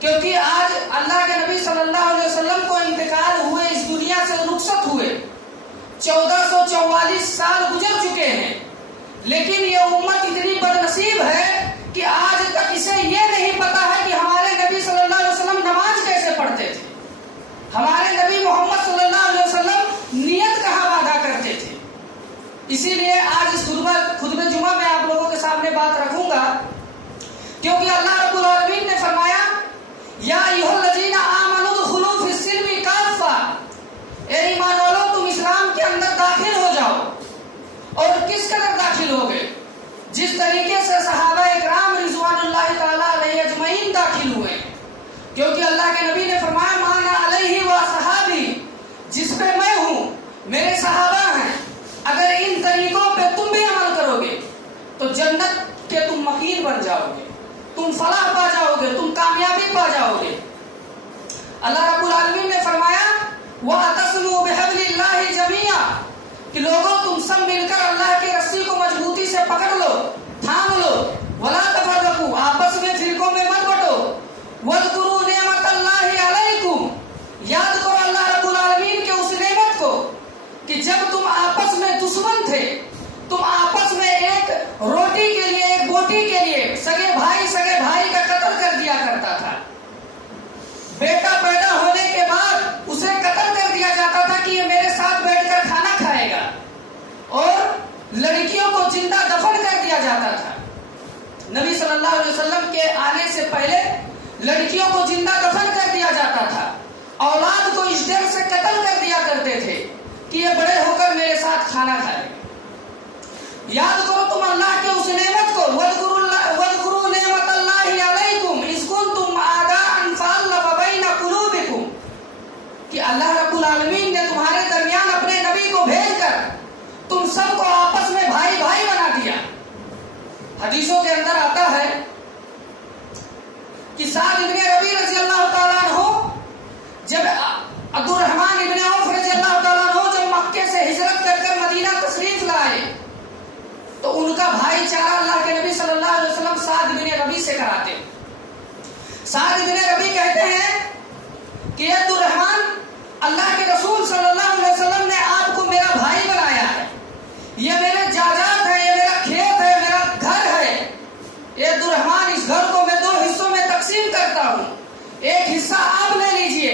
کیونکہ آج اللہ کے نبی صلی اللہ علیہ وسلم کو انتقال ہوئے، اس دنیا سے رخصت ہوئے، 1444 سال گزر چکے ہیں، لیکن یہ امت اتنی بدنصیب ہے کہ آج تک اسے یہ نہیں پتا ہے کہ ہمارے نبی صلی اللہ علیہ وسلم نماز کیسے پڑھتے تھے، ہمارے نبی محمد صلی اللہ علیہ وسلم نیت کہاں باندھا کرتے تھے۔ اسی لیے آج اس خطبہ جمعہ میں آپ لوگوں کے سامنے بات رکھوں گا، کیونکہ اللہ رب العالمین نے فرمایا یا ایھا الذین آمنوا ادخلوا فی السلم کافہ، اے ایمان والو تم اسلام کے اندر داخل ہو جاؤ۔ اور کس قدر داخل ہو گئے؟ جس طریقے سے صحابہ اکرام رضوان اللہ تعالی علیہ اجمعین داخل ہوئے، کیونکہ اللہ کے نبی نے فرمایا ما انا علیہ و صحابی، جس پہ میں ہوں میرے صحابہ ہیں، اگر ان طریقوں پہ تم بھی عمل کرو گے تو جنت کے تم مقیم بن جاؤ گے، تم فلاح پا جاؤ گے، تم کامیابی پا جاؤ گے۔ اللہ رب العالمین نے فرمایا وَاعْتَصِمُوا بِحَبْلِ اللَّهِ جَمِيعًا، کہ لوگوں تم سب مل کر اللہ کی رسی کو مضبوطی سے پکڑ لو، تھام لو، وَلَا تَفَرَّقُوا، آپس میں فرقوں میں مت بٹو، وَاذْكُرُوا نِعْمَتَ اللَّهِ عَلَيْكُمْ، یاد کرو اللہ رب العالمین کے اس نعمت کو کہ جب تم آپس میں دشمن تھے، تم آپس میں ایک روٹی کے لیے، ایک بوٹی کے لیے سگے بھائی کا قتل کر دیا کرتا تھا، بیٹا پیدا ہونے کے بعد اسے قتل کر دیا جاتا تھا کہ یہ میرے ساتھ بیٹھ کر کھانا کھائے گا، اور لڑکیوں کو زندہ دفن کر دیا جاتا تھا۔ نبی صلی اللہ علیہ وسلم کے آنے سے پہلے لڑکیوں کو زندہ دفن کر دیا جاتا تھا، اولاد کو اس ڈر سے قتل کر دیا کرتے تھے کہ یہ بڑے ہو کر میرے ساتھ کھانا کھائے گا۔ یاد کرو تم اللہ کے اس نعمت کو، وَاذْكُرُوا نِعْمَتَ اللَّهِ عَلَيْكُمْ إِذْ كُنْتُمْ أَعْدَاءً فَأَلَّفَ بَيْنَ قُلُوبِكُمْ، کہ اللہ رب العالمین نے تمہارے درمیان اپنے نبی کو بھیج کر تم سب کو آپس میں بھائی بنا دیا۔ حدیثوں کے اندر آتا ہے کہ سعد ابن ربیع رضی اللہ تعالیٰ عنہ، جب عبد الرحمن ابن عوف رضی اللہ تعالیٰ عنہ جب مکے سے ہجرت کر مدینہ تشریف لائے تو ان کا بھائی چارہ اللہ کے نبی صلی اللہ علیہ وسلم سعد ابن ربیع سے کراتے۔ سعد ابن ربیع کہتے ہیں کہ عبد الرحمن، اللہ کے رسول صلی اللہ علیہ وسلم نے آپ کو میرا بھائی بنایا ہے، یہ میرے جائیداد ہے، یہ میرا کھیت ہے، میرا گھر ہے، اے عبد الرحمن اس گھر کو میں 2 حصوں میں تقسیم کرتا ہوں، ایک حصہ آپ لے لیجئے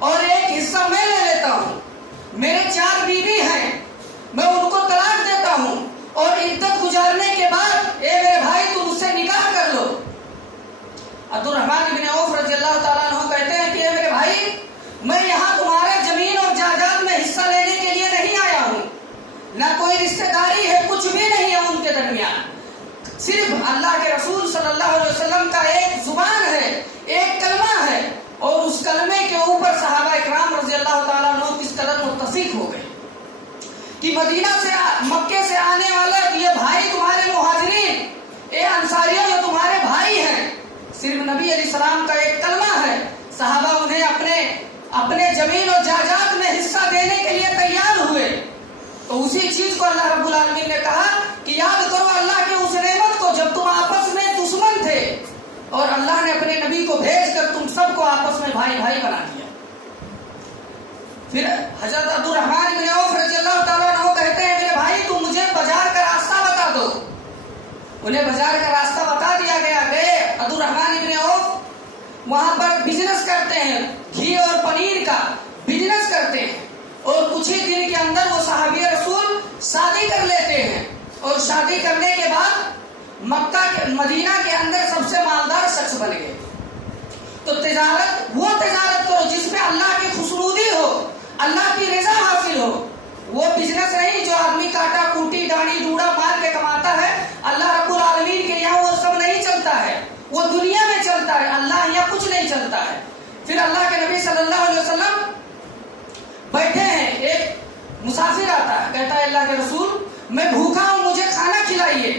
اور ایک حصہ میں لے لیتا ہوں، میرے 4 بیوی ہیں، میں ان کو طلاق دیتا ہوں، اور عدت گزارنے کے بعد اے میرے بھائی تم اس سے نکاح کر لو۔ عبد الرحمن بن عوف رضی اللہ تعالیٰ عنہ کہتے ہیں کہ اے میرے بھائی، میں یہاں تمہارے زمین اور جائیداد میں حصہ لینے کے لیے نہیں آیا ہوں، نہ کوئی رشتہ داری ہے، کچھ بھی نہیں ہے ان کے درمیان، صرف اللہ کے رسول صلی اللہ علیہ وسلم کا ایک زبان ہے، ایک کلمہ ہے، اور اس کلمے کے اوپر صحابہ اکرام رضی اللہ تعالیٰ عنہ کس قدر متفق ہو گئے کہ مدینہ سے، مکے سے آنے والے یہ بھائی تمہارے مہاجرین، اے انصاریوں یہ تمہارے بھائی ہیں، صرف نبی علیہ السلام کا ایک کلمہ ہے، صحابہ انہیں اپنے زمین اور جائیداد میں حصہ دینے کے لیے تیار ہوئے۔ تو اسی چیز کو اللہ رب العالمین نے کہا کہ یاد کرو اللہ کے اس نعمت کو جب تم آپس میں دشمن تھے اور اللہ نے اپنے نبی کو بھیج کر تم سب کو آپس میں بھائی بنا دیا۔ پھر حضرت عبد الرحمن بن عوف رضی اللہ تعالیٰ عنہ کہتے ہیں میرے بھائی تم مجھے بازار کا راستہ بتا دو، انہیں بازار کا راستہ بتا دیا گیا، گئے عبد الرحمن بن عوف وہاں پر بزنس کرتے ہیں، گھی اور پنیر کا بزنس کرتے ہیں، اور کچھ ہی دن کے اندر وہ صحابی رسول شادی کر لیتے ہیں، اور شادی کرنے کے بعد مدینہ کے اندر سب سے مالدار شخص بن گئے۔ تو وہ تجارت کرو جس میں اللہ کی خوشنودی ہو، اللہ کی رضا حاصل ہو، وہ بزنس نہیں جو آدمی کاٹا کوٹی داڑھی ڈوڑا مار کے کماتا ہے، اللہ رب العالمین کے یہاں وہ سب نہیں چلتا ہے، وہ دنیا میں چلتا ہے، اللہ یہاں کچھ نہیں چلتا ہے۔ پھر اللہ کے نبی صلی اللہ علیہ وسلم بیٹھے ہیں، ایک مسافر آتا ہے، کہتا ہے اللہ کے رسول میں بھوکا ہوں، مجھے کھانا کھلائیے۔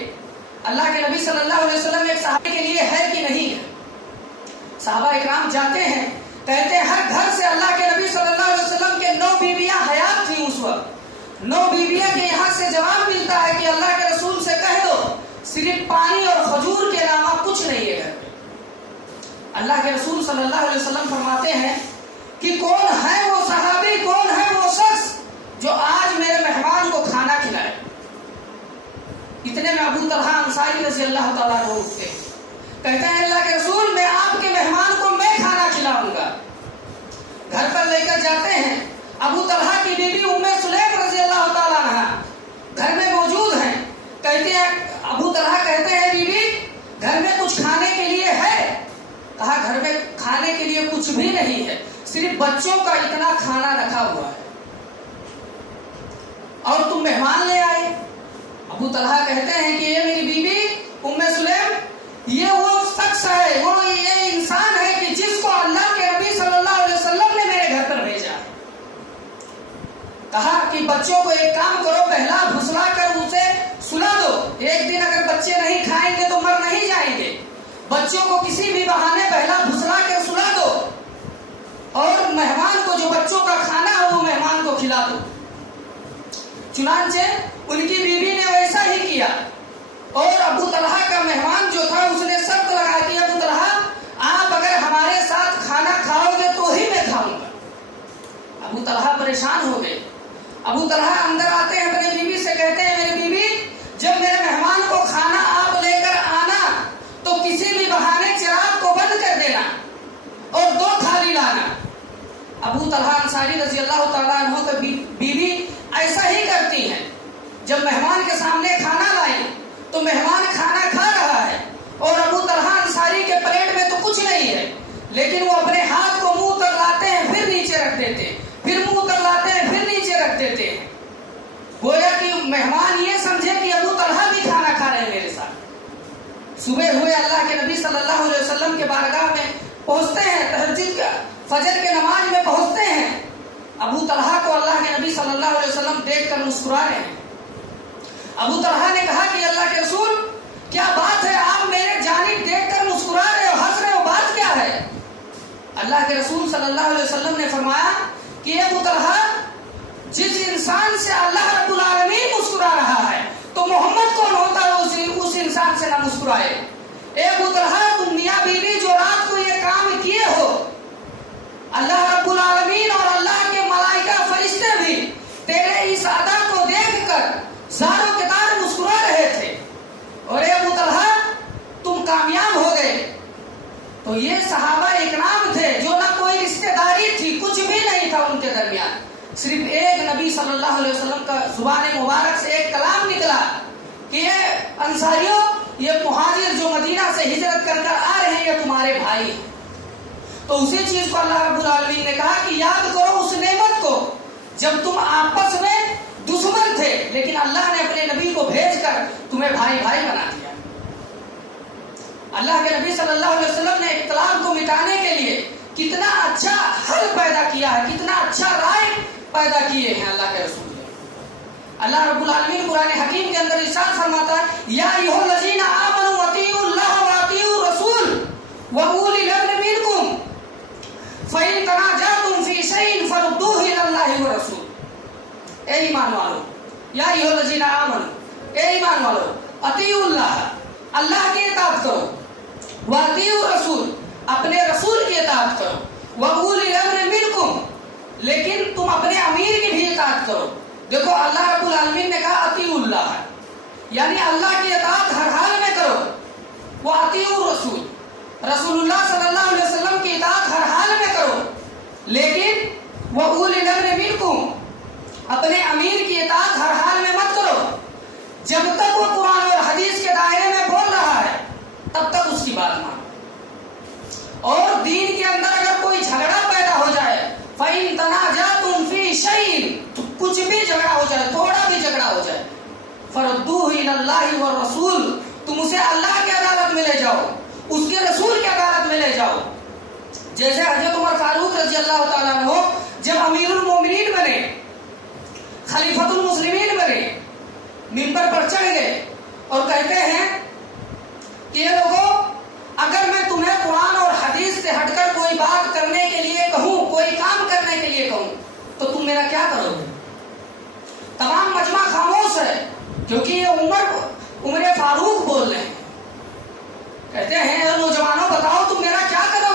اللہ کے نبی صلی اللہ علیہ وسلم ایک صحابی کے لیے ہے کہ نہیں ہے؟ صحابہ اکرام جاتے ہیں، کہتے ہیں ہر گھر سے اللہ کے نبی صلی اللہ علیہ وسلم کے 9 بیویاں حیات تھیں اس وقت، 9 بیویاں کے یہاں سے جواب ملتا ہے کہ اللہ کے رسول سے کہہ دو صرف پانی اور کھجور کے علاوہ کچھ نہیں ہے گھر میں۔ اللہ کے رسول صلی اللہ علیہ وسلم فرماتے ہیں کہ کون ہے وہ صحابی، کون ہے وہ شخص جو آج میرے مہمان کو کھانا کھلائے؟ اتنے میں ابو طلحہ انصاری رضی اللہ تعالیٰ عنہ اٹھتے کہتے ہیں اللہ کے رسول میں آپ کے مہمان کو میں کھانا کھلاؤں گا۔ گھر پر لے کر جاتے ہیں، ابو طلحہ کی بیوی ام سلیم رضی اللہ تعالیٰ عنہ گھر میں موجود ہیں۔ کہتے ہیں ابو طلحہ کہتے ہیں بیوی گھر میں کچھ کھانے کے لیے ہے؟ کہا گھر میں کھانے کے لیے کچھ بھی نہیں ہے، صرف بچوں کا اتنا کھانا رکھا ہوا ہے، اور تم مہمان لے آئے۔ ابو طلحہ کہتے ہیں کہ یہ میری بیوی ام سلیم یہ وہ شخص ہے، وہ یہ انسان ہے کہ جس کو اللہ کے نبی صلی اللہ علیہ وسلم نے میرے گھر پر بھیجا۔ کہا کہ بچوں کو ایک کام کرو، پہلا پھسلا کر اسے سلا دو، ایک دن اگر بچے نہیں کھائیں گے تو مر نہیں جائیں گے، بچوں کو کسی بھی بہانے پہلا پھسلا کر سلا دو، اور مہمان کو جو بچوں کا کھانا ہے وہ مہمان کو کھلا دو۔ چنانچہ ان کی بیوی نے ویسا ہی کیا، اور ابو طلحہ کا مہمان جو تھا اس نے شرط لگا کہ ابو طلحہ آپ اگر ہمارے ساتھ کھانا کھاؤ گے تو ہی میں کھاؤں گا۔ ابو طلحہ پریشان ہو گئے۔ ابو طلحہ اندر آتے ہیں، اپنی بیوی سے کہتے ہیں میری بیوی جب میرے مہمان کو کھانا آپ لے کر آنا تو کسی بھی بہانے چراغ کو بند کر دینا اور 2 تھالی لانا۔ ابو طلحہ انصاری رضی اللہ تعالیٰ عنہ کا بیوی ایسا ہی کرتی ہیں، جب مہمان کے سامنے کھانا لائیں تو مہمان کھانا کھا رہا ہے اور ابو طلحہ انصاری کے پلیٹ میں تو کچھ نہیں ہے، لیکن وہ اپنے ہاتھ کو منہ تک لاتے ہیں پھر نیچے رکھ دیتے ہیں، پھر منہ تک لاتے ہیں پھر نیچے رکھ دیتے ہیں، گویا کہ مہمان یہ سمجھے کہ ابو طلحہ بھی کھانا کھا رہے ہیں میرے ساتھ۔ صبح ہوئے اللہ کے نبی صلی اللہ علیہ وسلم کے بارگاہ میں پہنچتے ہیں، تہجد فجر کے نماز میں پہنچتے ہیں، ابو طلحہ کو اللہ کے نبی صلی اللہ علیہ وسلم دیکھ کر مسکرا رہے ہیں۔ ابو طلحہ نے کہا کہ اللہ کے رسول کیا بات ہے، آپ میرے جانب دیکھ کر مسکرا رہے ہو، ہنس رہے ہو، بات کیا ہے؟ اللہ کے رسول صلی اللہ علیہ وسلم نے فرمایا کہ ابو طلحہ جس انسان سے اللہ رب العالمین مسکرا رہا ہے تو محمد کون ہوتا ہے اس انسان سے نہ مسکرائے۔ اے ابو طلحہ تم میاں بیوی جو رات کو یہ کام کیے ہو، اللہ رب العالمین اور اللہ کے ملائکہ فرشتے بھی تیرے اس ادا کو دیکھ کر زاروں کے دار مسکرا رہے تھے، اور اے ابو طلحہ تم کامیاب ہو گئے۔ تو یہ صحابہ اکرام تھے جو نہ کوئی رشتہ داری تھی، کچھ بھی نہیں تھا ان کے درمیان، صرف ایک نبی صلی اللہ علیہ وسلم کا زبان مبارک سے ایک کلام نکلا کہ یہ انصاریوں، یہ مہاجر جو مدینہ سے ہجرت کر کر آ رہے ہیں یہ تمہارے بھائی ہیں۔ تو اسی چیز کو اللہ رب العالمین نے کہا کہ یاد کرو اس نعمت کو جب تم آپس میں دشمن تھے، لیکن اللہ نے اپنے نبی کو بھیج کر تمہیں بھائی بھائی بنا دیا۔ اللہ کے نبی صلی اللہ علیہ وسلم نے اختلاف کو مٹانے کے لیے کتنا اچھا حل پیدا کیا ہے، کتنا اچھا رائے پیدا کیے ہیں اللہ کے رسول نے۔ اللہ رب العالمین قرآن حکیم کے اندر ارشاد فرماتا ہے یا ایھا الذین آمنوا اطیعوا اللہ واطیعوا الرسول واولی الامر منکم فإن تنازعتم فی شیء فردوہ الی اللہ والرسول۔ اے ایمان والو، یا ایھا الذین آمنوا، اے ایمان والو، اطیعوا اللہ، اللہ کی اطاعت کرو، واطیعوا الرسول، اپنے رسول کی اطاعت کرو، واولی الامر منکم، لیکن تم اپنے امیر کی بھی اطاعت کرو۔ دیکھو اللہ رب العالمین نے کہا اطیعوا اللہ، یعنی اللہ کی اطاعت ہر حال میں کرو، واطیعوا الرسول، رسول اللہ صلی اللہ علیہ وسلم کی اطاعت ہر حال میں کرو، لیکن واولی الامر منکم، اپنے امیر کی اطاعت ہر حال میں مت کرو۔ جب تک وہ قرآن اور حدیث کے دائرے میں بول رہا ہے تب تک اس کی بات مانو، اور دین کے اندر اگر کوئی جھگڑا پیدا ہو جائے فَإِن تَنَازَعْتُمْ فِي شَيْءٍ، کچھ بھی جھگڑا ہو جائے، تھوڑا بھی جھگڑا ہو جائے، فَرُدُّوهُ إِلَى اللَّهِ وَالرَّسُولِ، تم اسے اللہ کی عدالت میں لے جاؤ، اس کے رسول کی عدالت میں لے جاؤ۔ جیسے حضرت عمر فاروق رضی اللہ تعالیٰ عنہ جب امیر المومنین بنے، خلیفۃ المسلمین بنے، منبر پر چڑھ گئے اور کہتے ہیں کہ یہ لوگوں اگر میں تمہیں قرآن اور حدیث سے ہٹ کر کوئی بات کرنے کے لیے کہوں، کوئی کام کرنے کے لیے کہوں تو تم میرا کیا کرو گے؟ تمام مجمع خاموش ہے کیونکہ یہ عمر فاروق بول رہے ہیں۔ کہتے ہیں نوجوانوں بتاؤ تم میرا کیا کرو